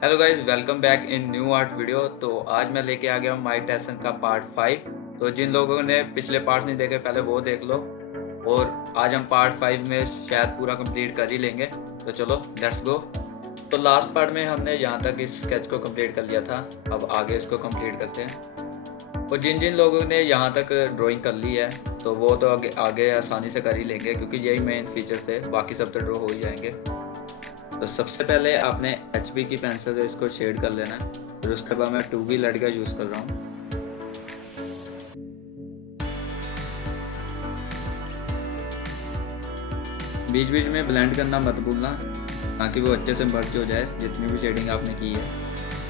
Hello guys, welcome back in new art video. तो आज मैं लेके आ गया हूँ माइक टायसन का पार्ट 5। तो जिन लोगों ने पिछले पार्ट्स नहीं देखे पहले वो देख लो। और आज हम पार्ट 5 में शायद पूरा कंप्लीट कर ही लेंगे। तो चलो लेट्स गो। तो लास्ट पार्ट में हमने यहाँ तक इस स्केच को कंप्लीट कर लिया था। अब आगे इसको कंप्लीट करते हैं। और जिन जिन लोगों ने यहाँ तक ड्राइंग कर ली है तो वो तो आगे आसानी से कर ही लेंगे, क्योंकि यही मेन फीचर थे, बाकी सब तो ड्रॉ हो ही जाएंगे। तो सबसे पहले आपने HB की पेंसिल से इसको शेड कर लेना है। फिर उसके बाद मैं 2B लेड का यूज़ कर रहा हूँ। बीच बीच में ब्लेंड करना मत भूलना, ताकि वो अच्छे से मर्ज हो जाए जितनी भी शेडिंग आपने की है।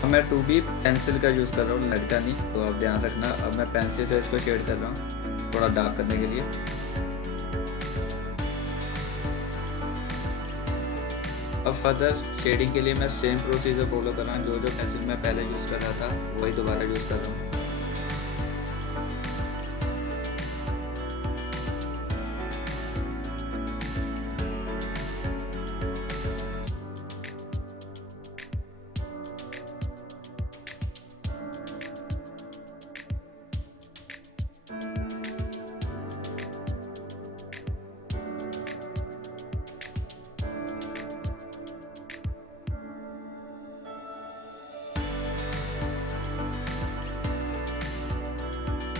अब मैं 2B पेंसिल का यूज़ कर रहा हूँ, लेड का नहीं, तो आप ध्यान रखना। अब मैं पेंसिल से इसको शेड कर रहा हूँ थोड़ा डार्क करने के लिए। अब फर्दर शेडिंग के लिए मैं सेम प्रोसीजर फॉलो कर रहा हूँ। जो पेंसिल मैं पहले यूज़ कर रहा था वही दोबारा यूज़ कर रहा हूँ।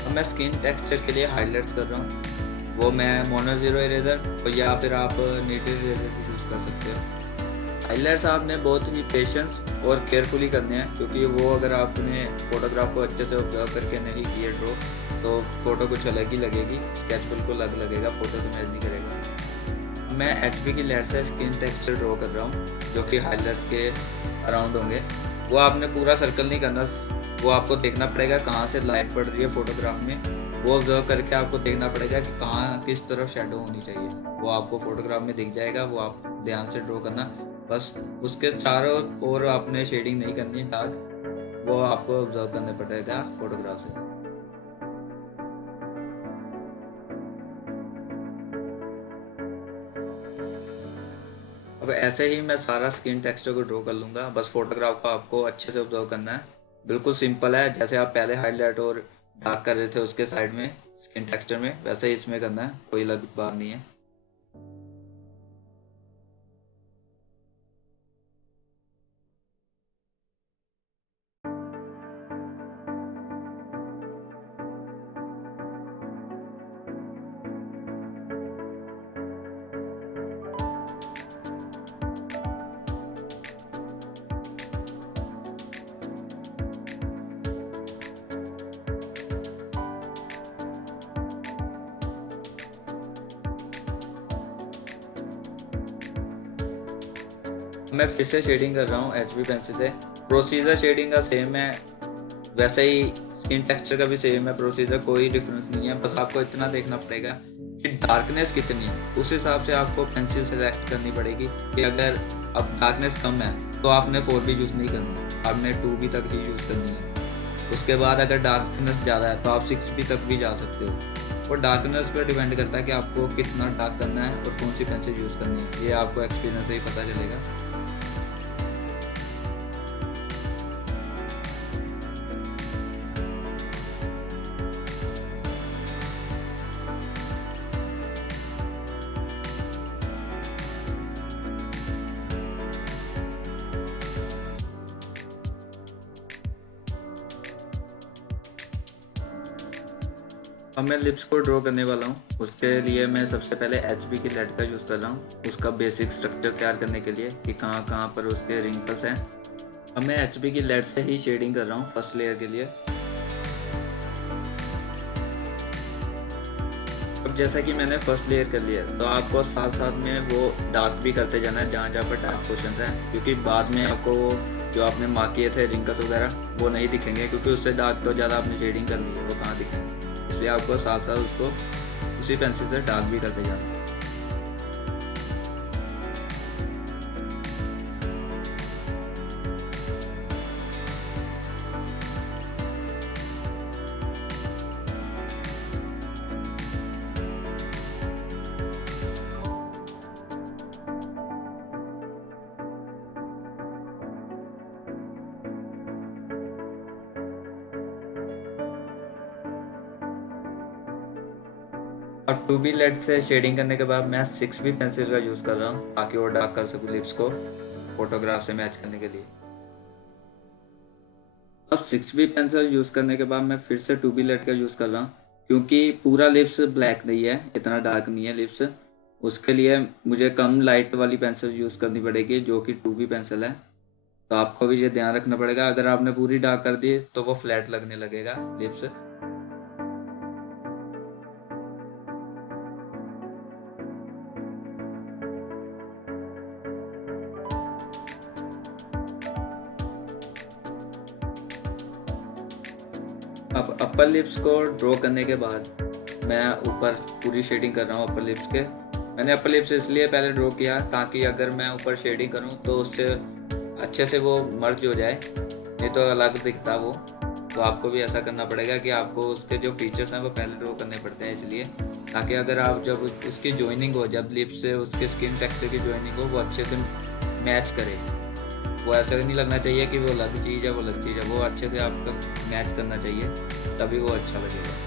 अब मैं स्किन टेक्सचर के लिए हाइलाइट्स कर रहा हूँ। वो मैं मोनो ज़ीरो इरेजर या फिर आप नीटिल इरेजर भी यूज़ कर सकते हो। हाइलाइट्स आपने बहुत ही पेशेंस और केयरफुली करने हैं, क्योंकि वो अगर आपने फोटोग्राफ को अच्छे से ऑब्जर्व करके नहीं किए ड्रॉ तो फ़ोटो कुछ अलग ही लगेगी, स्केच बिल्कुल अलग लगेगा, फ़ोटो तो मैच नहीं करेगा। मैं HB की लेयर से स्किन टेक्सचर ड्रॉ कर रहा हूँ, जो कि हाइलाइट्स के अराउंड होंगे। वो आपने पूरा सर्कल नहीं करना, वो आपको देखना पड़ेगा कहाँ से लाइट पड़ रही है फोटोग्राफ में। वो ऑब्जर्व करके आपको देखना पड़ेगा कि कहाँ किस तरफ शेडो होनी चाहिए। वो आपको फोटोग्राफ में दिख जाएगा, वो आप ध्यान से ड्रॉ करना। बस उसके चारों ओर आपने शेडिंग नहीं करनी डार्क, वो आपको ऑब्जर्व करना पड़ेगा फोटोग्राफ से। अब ऐसे ही मैं सारा स्किन टेक्सचर को ड्रॉ कर लूँगा। बस फोटोग्राफ को आपको अच्छे से ऑब्जर्व करना है। बिल्कुल सिंपल है, जैसे आप पहले हाईलाइट और डार्क कर रहे थे उसके साइड में स्किन टेक्सचर में, वैसे ही इसमें करना है, कोई अलग बात नहीं है। मैं फिर से शेडिंग कर रहा हूँ HB पेंसिल से। प्रोसीजर शेडिंग का सेम है, वैसे ही स्किन टेक्सचर का भी सेम है प्रोसीजर, कोई डिफरेंस नहीं है। बस आपको इतना देखना पड़ेगा कि डार्कनेस कितनी है, उस हिसाब से आपको पेंसिल सेलेक्ट करनी पड़ेगी। कि अगर अब डार्कनेस कम है तो आपने 4B यूज़ नहीं करनी, आपने 2B तक ही यूज़ करनी है। उसके बाद अगर डार्कनेस ज़्यादा है तो आप 6B तक भी जा सकते हो। और डार्कनेस पर डिपेंड करता है कि आपको कितना डार्क करना है और कौन सी पेंसिल यूज़ करनी है, ये आपको एक्सपीरियंस से ही पता चलेगा। अब मैं लिप्स को ड्रॉ करने वाला हूँ। उसके लिए मैं सबसे पहले HB की लेड का यूज़ कर रहा हूँ, उसका बेसिक स्ट्रक्चर तैयार करने के लिए कि कहाँ कहाँ पर उसके रिंकल्स हैं। अब मैं HB की लेड से ही शेडिंग कर रहा हूँ फर्स्ट लेयर के लिए। अब जैसा कि मैंने फर्स्ट लेयर कर लिया, तो आपको साथ साथ में वो डार्क भी करते जाना है जहाँ जहाँ पर डार्क पोर्शन है, क्योंकि बाद में आपको जो आपने मार्क किए थे रिंकल्स वगैरह वो नहीं दिखेंगे, क्योंकि उससे डार्क तो ज़्यादा आपने शेडिंग कर ली है, वो कहाँ दिखेंगे। इसलिए आपको साथ साथ उसको उसी पेंसिल से डार्क भी करते जाना है। अब 2B लेड से शेडिंग करने के बाद मैं 6B पेंसिल का यूज़ कर रहा हूँ ताकि वो डार्क कर सकूँ लिप्स को फोटोग्राफ से मैच करने के लिए। अब 6B पेंसिल यूज़ करने के बाद मैं फिर से 2B लेड का यूज़ कर रहा हूँ क्योंकि पूरा लिप्स ब्लैक नहीं है, इतना डार्क नहीं है लिप्स। उसके लिए मुझे कम लाइट वाली पेंसिल यूज़ करनी पड़ेगी जो कि 2B पेंसिल है। तो आपको भी ये ध्यान रखना पड़ेगा, अगर आपने पूरी डार्क कर दी तो वो फ्लैट लगने लगेगा लिप्स। अब अपर लिप्स को ड्रॉ करने के बाद मैं ऊपर पूरी शेडिंग कर रहा हूँ अपर लिप्स के। मैंने अपर लिप्स इसलिए पहले ड्रॉ किया ताकि अगर मैं ऊपर शेडिंग करूँ तो उससे अच्छे से वो मर्ज हो जाए, नहीं तो अलग दिखता वो। तो आपको भी ऐसा करना पड़ेगा कि आपको उसके जो फीचर्स हैं वो पहले ड्रॉ करने पड़ते हैं, इसलिए ताकि अगर आप जब उसकी जॉइनिंग हो, जब लिप्स से उसके स्किन टेक्सचर की जॉइनिंग हो, वो अच्छे से मैच करे। वो ऐसा नहीं लगना चाहिए कि वो अलग चीज़ है, वो अलग चीज़ है, वो अच्छे से आपका मैच करना चाहिए, तभी वो अच्छा लगेगा।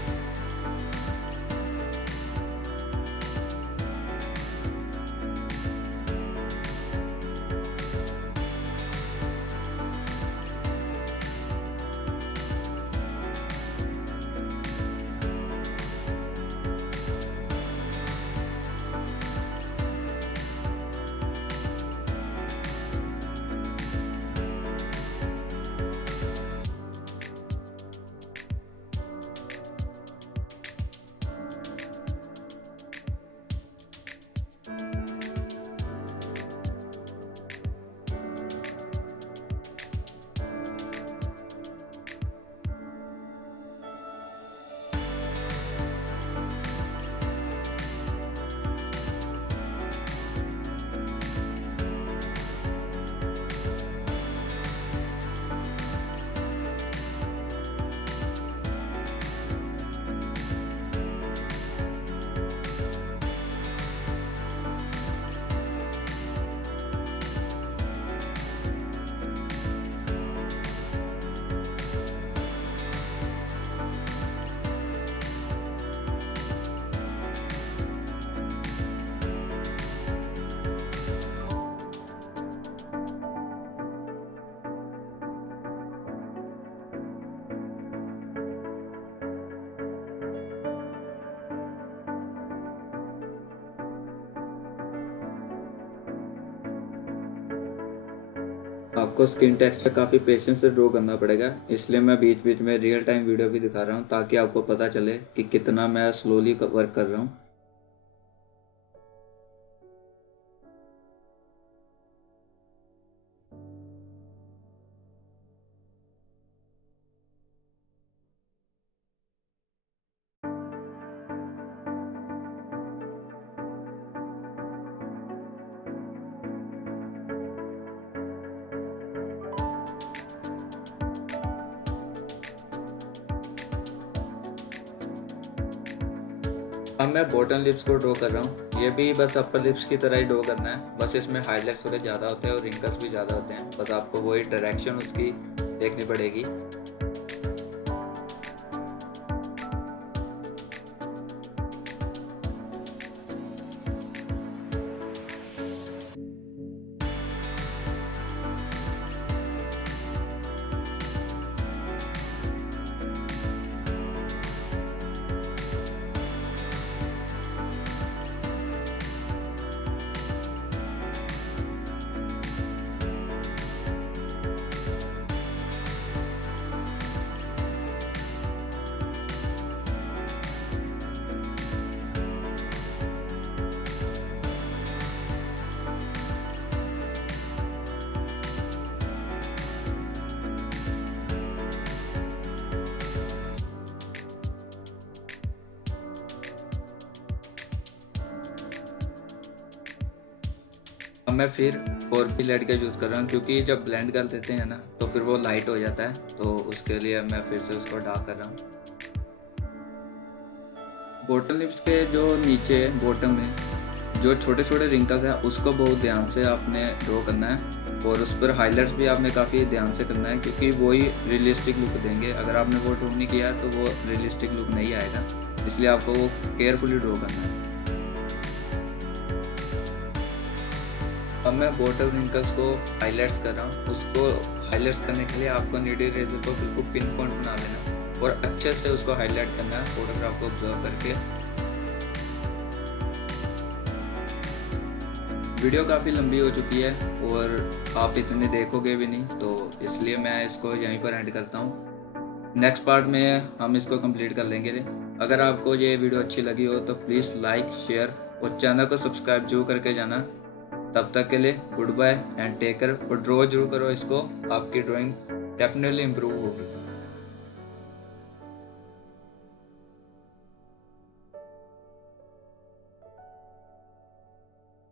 आपको स्किन टेक्सचर काफ़ी पेशेंस से ड्रॉ करना पड़ेगा, इसलिए मैं बीच बीच में रियल टाइम वीडियो भी दिखा रहा हूँ ताकि आपको पता चले कि कितना मैं स्लोली वर्क कर रहा हूँ। अब मैं बॉटम लिप्स को ड्रॉ कर रहा हूँ। ये भी बस अपर लिप्स की तरह ही ड्रॉ करना है, बस इसमें हाईलाइट्स थोड़े ज़्यादा होते हैं और रिंकल्स भी ज़्यादा होते हैं, बस आपको वही डायरेक्शन उसकी देखनी पड़ेगी। अब मैं फिर 4B लेड का यूज़ कर रहा हूँ क्योंकि जब ब्लेंड कर देते हैं ना तो फिर वो लाइट हो जाता है, तो उसके लिए मैं फिर से उसको डार्क कर रहा हूँ। बॉटम लिप्स के जो नीचे बॉटम में जो छोटे छोटे रिंकल्स हैं उसको बहुत ध्यान से आपने ड्रॉ करना है, और उस पर हाईलाइट्स भी आपने काफ़ी ध्यान से करना है क्योंकि वो ही रियलिस्टिक लुक देंगे। अगर आपने वो ड्रॉ नहीं किया तो वो रियलिस्टिक लुक नहीं आएगा। इसलिए आपको वो केयरफुली ड्रॉ करना है। अब मैं वाटर रिंकल्स को हाईलाइट्स कर रहा हूँ। उसको हाईलाइट्स करने के लिए आपको नीडल इरेजर को बिल्कुल पिन पॉइंट बना लेना और अच्छे से उसको हाईलाइट करना है फोटोग्राफ को ऑब्जर्व करके। वीडियो काफ़ी लंबी हो चुकी है और आप इतने देखोगे भी नहीं, तो इसलिए मैं इसको यहीं पर एंड करता हूँ। नेक्स्ट पार्ट में हम इसको कंप्लीट कर लेंगे। अगर आपको ये वीडियो अच्छी लगी हो तो प्लीज़ लाइक, शेयर और चैनल को सब्सक्राइब जरूर करके जाना। तब तक के लिए good bye and take care. और ड्रॉ जरूर करो इसको, आपकी ड्राइंग डेफिनेटली इम्प्रूव होगी।